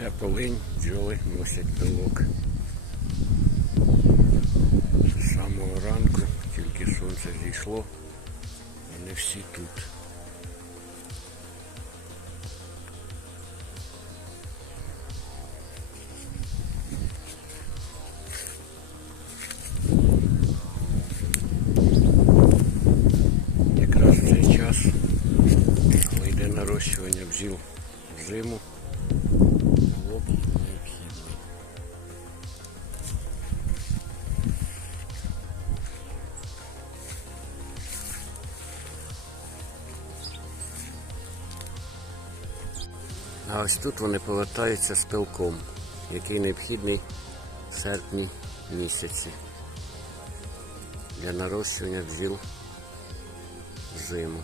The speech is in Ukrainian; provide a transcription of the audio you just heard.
Цвіте полинь, бджоли носять пилок. З самого ранку, тільки сонце зійшло, вони всі тут. Якраз в цей час, коли нарощування бджіл в зиму, А ось тут вони повертаються з пилком, який необхідний в серпні місяці для нарощування бджіл зиму.